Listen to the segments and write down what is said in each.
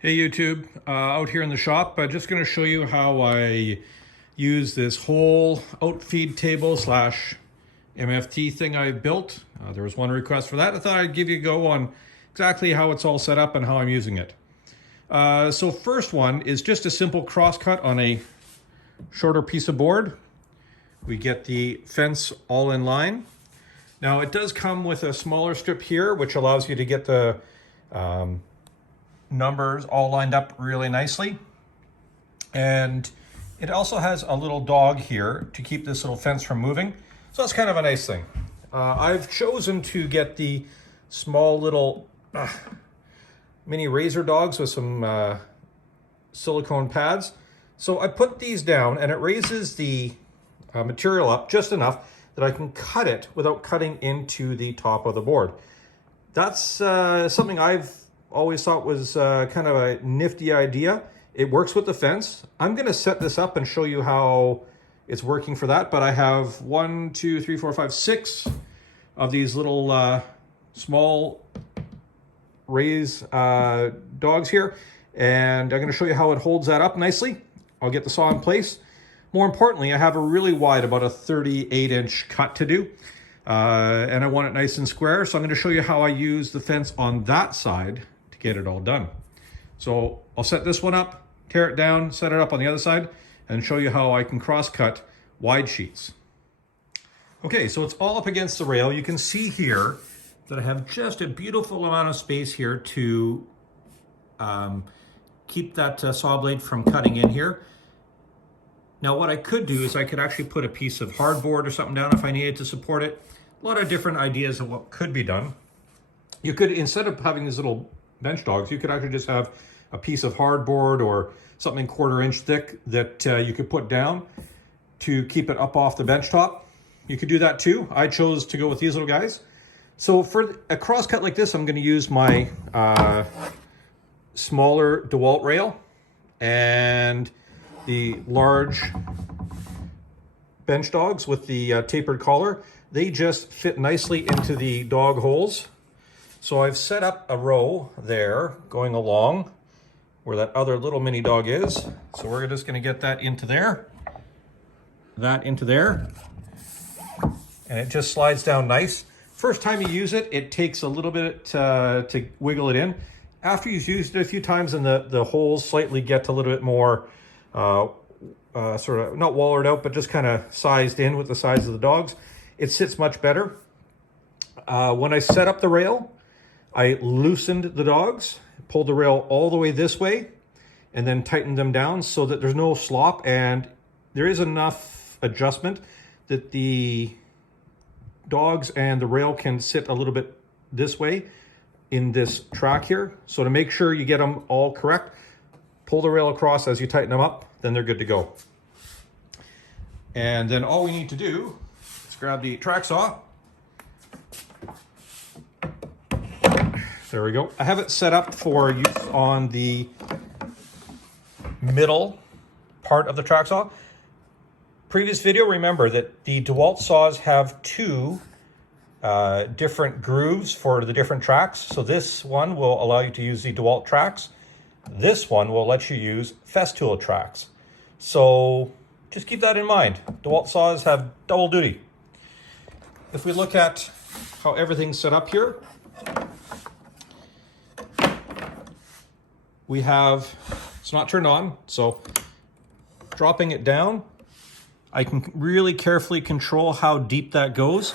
Hey YouTube, out here in the shop, just going to show you how I use this whole outfeed table slash MFT thing I built. There was one request for that. I thought I'd give you a go on exactly how it's all set up and how I'm using it. So first one is just a simple cross cut on a shorter piece of board. We get the fence all in line. Now it does come with a smaller strip here, which allows you to get the numbers all lined up really nicely. And it also has a little dog here to keep this little fence from moving. So that's kind of a nice thing. I've chosen to get the small little mini razor dogs with some silicone pads. So I put these down and it raises the material up just enough that I can cut it without cutting into the top of the board. That's something I've always thought was kind of a nifty idea. It works with the fence. I'm going to set this up and show you how it's working for that, but I have 6 of these little small raised dogs here, and I'm going to show you how it holds that up nicely. I'll get the saw in place. More importantly, I have a really wide, about a 38-inch cut to do, and I want it nice and square, so I'm going to show you how I use the fence on that side to get it all done. So I'll set this one up, tear it down, set it up on the other side, and show you how I can cross-cut wide sheets. Okay, so it's all up against the rail. You can see here that I have just a beautiful amount of space here to keep that saw blade from cutting in here. Now what I could do is I could actually put a piece of hardboard or something down if I needed to support it. A lot of different ideas of what could be done. You could, instead of having these little bench dogs, you could actually just have a piece of hardboard or something 1/4 inch thick that you could put down to keep it up off the bench top. You could do that too. I chose to go with these little guys. So for a cross cut like this, I'm going to use my smaller DeWalt rail and the large bench dogs with the tapered collar. They just fit nicely into the dog holes. So I've set up a row there going along where that other little mini dog is. So we're just going to get that into there, that into there, and it just slides down nice. First time you use it, it takes a little bit to wiggle it in. After you've used it a few times and the holes slightly get a little bit more sort of, not wallered out, but just kind of sized in with the size of the dogs, it sits much better. When I set up the rail, I loosened the dogs, pulled the rail all the way this way, and then tightened them down so that there's no slop, and there is enough adjustment that the dogs and the rail can sit a little bit this way in this track here. So to make sure you get them all correct, pull the rail across as you tighten them up, then they're good to go. And then all we need to do is grab the track saw. There we go. I have it set up for use on the middle part of the track saw. Previous video, remember that the DeWalt saws have two different grooves for the different tracks. So this one will allow you to use the DeWalt tracks. This one will let you use Festool tracks. So just keep that in mind. DeWalt saws have double duty. If we look at how everything's set up here, we have, it's not turned on, so dropping it down, I can really carefully control how deep that goes.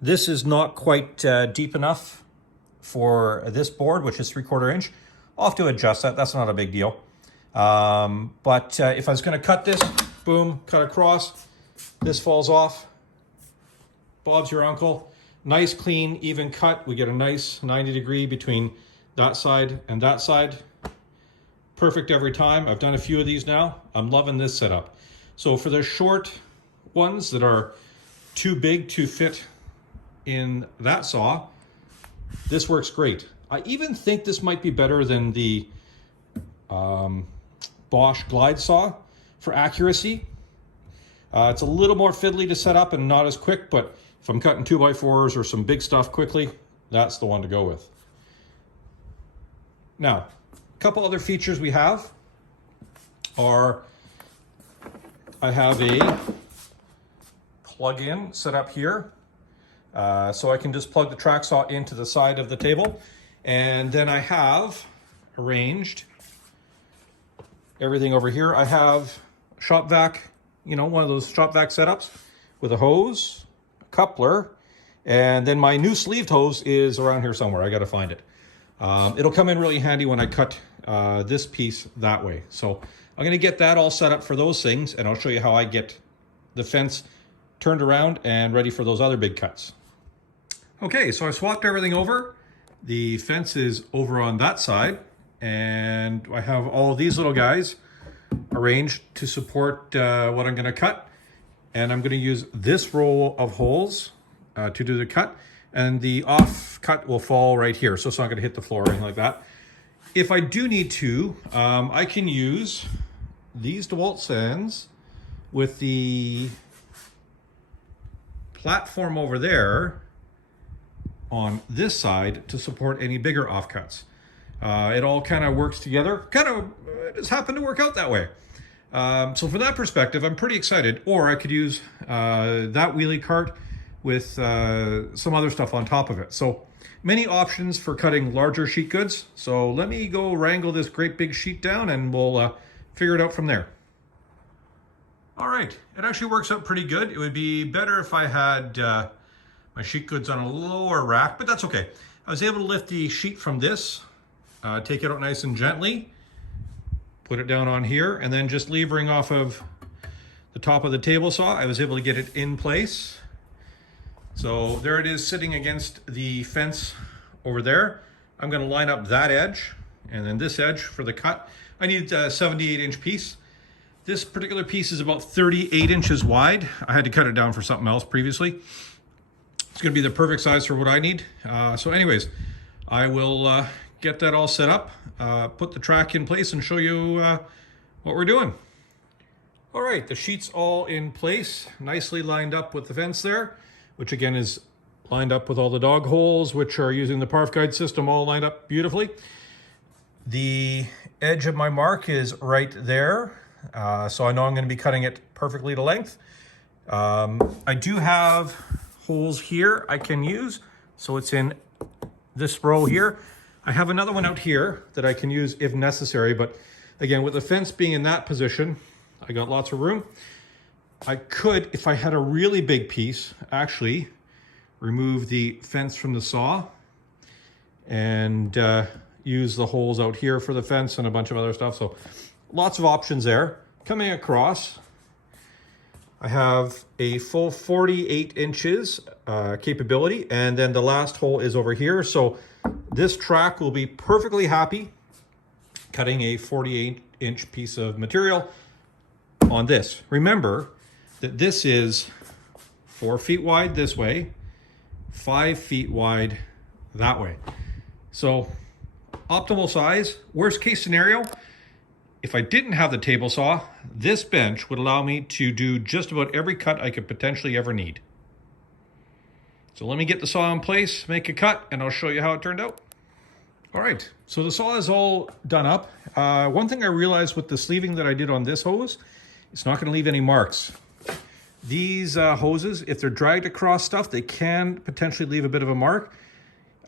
This is not quite deep enough for this board, which is 3/4 inch. I'll have to adjust that, that's not a big deal. But if I was gonna cut this, boom, cut across, this falls off, Bob's your uncle. Nice, clean, even cut. We get a nice 90-degree between that side and that side. Perfect every time. I've done a few of these now. I'm loving this setup. So for the short ones that are too big to fit in that saw, this works great. I even think this might be better than the Bosch glide saw for accuracy. It's a little more fiddly to set up and not as quick, but if I'm cutting 2x4s or some big stuff quickly, that's the one to go with. Now, couple other features we have are I have a plug-in set up here. So I can just plug the track saw into the side of the table. And then I have arranged everything over here. I have shop vac, you know, one of those shop vac setups with a hose, a coupler, and then my new sleeved hose is around here somewhere. I got to find it. It'll come in really handy when I cut this piece that way. So I'm going to get that all set up for those things, and I'll show you how I get the fence turned around and ready for those other big cuts. Okay, so I swapped everything over. The fence is over on that side, and I have all these little guys arranged to support what I'm going to cut. And I'm going to use this row of holes to do the cut, and the off cut will fall right here, so it's not going to hit the floor or anything like that. If I do need to, I can use these DeWalt ends with the platform over there on this side to support any bigger offcuts. It all kind of works together. It just happened to work out that way. So from that perspective, I'm pretty excited. Or I could use that wheelie cart with some other stuff on top of it. So many options for cutting larger sheet goods. So let me go wrangle this great big sheet down and we'll figure it out from there. All right, it actually works out pretty good. It would be better if I had my sheet goods on a lower rack, but that's okay. I was able to lift the sheet from this, take it out nice and gently, put it down on here, and then just levering off of the top of the table saw, I was able to get it in place. So there it is sitting against the fence over there. I'm going to line up that edge and then this edge for the cut. I need a 78-inch piece. This particular piece is about 38 inches wide. I had to cut it down for something else previously. It's going to be the perfect size for what I need. So anyways, I will get that all set up, put the track in place and show you what we're doing. All right, the sheet's all in place, nicely lined up with the fence there, which again is lined up with all the dog holes, which are using the Parf Guide system, all lined up beautifully. The edge of my mark is right there, so I know I'm going to be cutting it perfectly to length. I do have holes here I can use, so it's in this row here. I have another one out here that I can use if necessary, but again, with the fence being in that position, I got lots of room. I could, if I had a really big piece, actually remove the fence from the saw and use the holes out here for the fence and a bunch of other stuff. So lots of options there. Coming across, I have a full 48 inches capability, and then the last hole is over here. So this track will be perfectly happy cutting a 48-inch piece of material on this. Remember that this is 4 feet wide this way, 5 feet wide that way. So optimal size. Worst case scenario, if I didn't have the table saw, this bench would allow me to do just about every cut I could potentially ever need. So let me get the saw in place, make a cut, and I'll show you how it turned out. All right, so the saw is all done up. One thing I realized with the sleeving that I did on this hose, it's not gonna leave any marks. These hoses, if they're dragged across stuff, they can potentially leave a bit of a mark.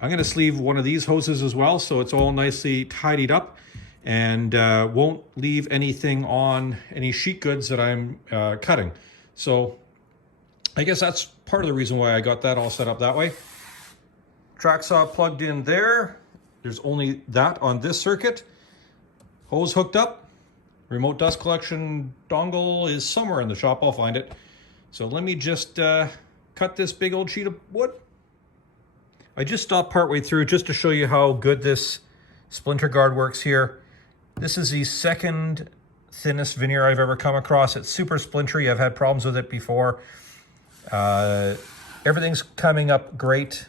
I'm gonna sleeve one of these hoses as well, so it's all nicely tidied up and won't leave anything on any sheet goods that I'm cutting. So I guess that's part of the reason why I got that all set up that way. Track saw plugged in there. There's only that on this circuit. Hose hooked up. Remote dust collection dongle is somewhere in the shop. I'll find it. So let me just cut this big old sheet of wood. I just stopped partway through just to show you how good this splinter guard works here. This is the second thinnest veneer I've ever come across. It's super splintery. I've had problems with it before. Everything's coming up great.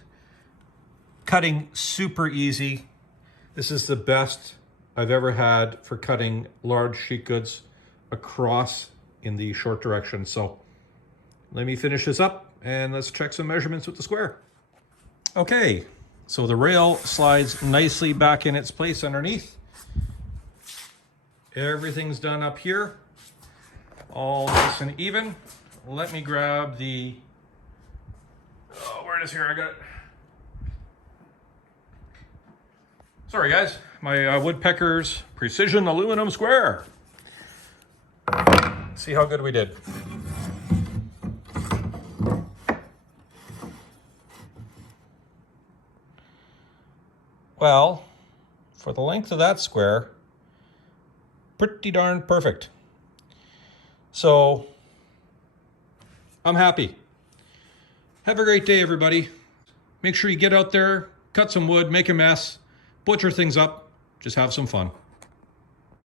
Cutting super easy. This is the best I've ever had for cutting large sheet goods across in the short direction. So let me finish this up and let's check some measurements with the square. Okay, so the rail slides nicely back in its place underneath. Everything's done up here. All nice and even. Let me grab the, oh, where it is here, I got it. Sorry guys, my Woodpecker's Precision Aluminum Square. See how good we did. Well, for the length of that square, pretty darn perfect. So, I'm happy. Have a great day, everybody. Make sure you get out there, cut some wood, make a mess, butcher things up, just have some fun.